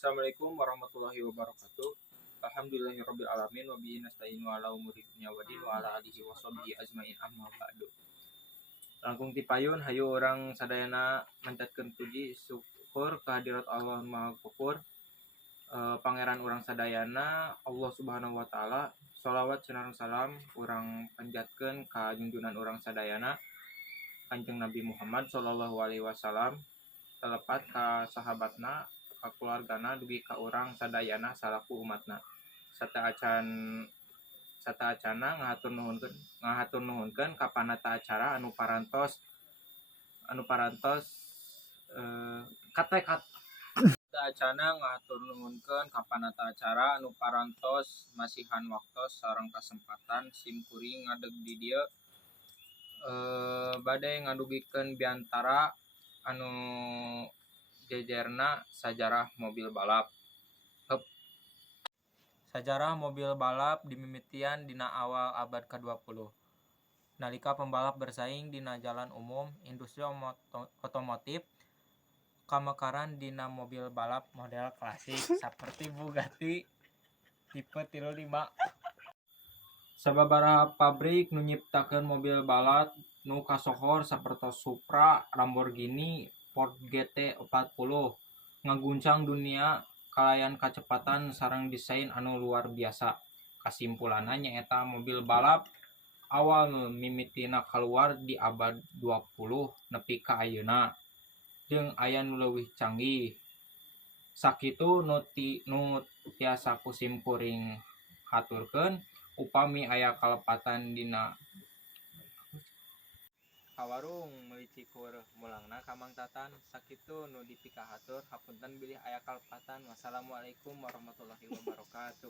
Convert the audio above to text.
Assalamualaikum warahmatullahi wabarakatuh. Alhamdulillahirabbil alamin wa bihi nasta'inu ala umuri dunya waddin wa ala alihi washabihi ajmain amma ba'du. Langkung ti payun hayu orang sadayana manjatkeun puji syukur kehadirat Allah Maha Ghafuur, pangeran urang sadayana Allah Subhanahu wa taala. Shalawat cenah salam urang panjatkeun ka junjunan urang sadayana Kanjeng Nabi Muhammad sallallahu alaihi wasallam, telepat ka sahabatna, ka keluargana, dugi ka urang sadayana salaku umatna. Sata acana ngahatur nuhunkeun ka panata acara anu parantos Sata acana ngahatur nuhunkeun ka panata acara anu parantos masihan waktos sareng kasempatan simkuring ngadeg di dieu bade ngadugikeun biantara anu jejerna sajarah mobil balap. Sajarah mobil balap dimimitian dina awal abad ke-20. Nalika pembalap bersaing dina jalan umum, industri otomotif kamekaran dina mobil balap model klasik saperti Bugatti tipe 35. Sababaraha pabrik nu nyiptakeun mobil balap nu kasohor sapertos Supra, Lamborghini, Ford GT40 ngaguncang dunia kalayan kacepatan sareng desain anu luar biasa. Kasimpulanna nyaeta mobil balap awal mimitina kaluar di abad 20 nepi ka ayeuna, jeung aya nu leuwih canggih. Sakitu nu tiasa kusim kuring haturkeun, upami aya kalepatan dina kawarung meuli cikur mulangna ka Mang Tatan. Sakitu nu dipikahatur, hapunten bilih aya kalepatan. Wassalamualaikum warahmatullahi wabarakatuh.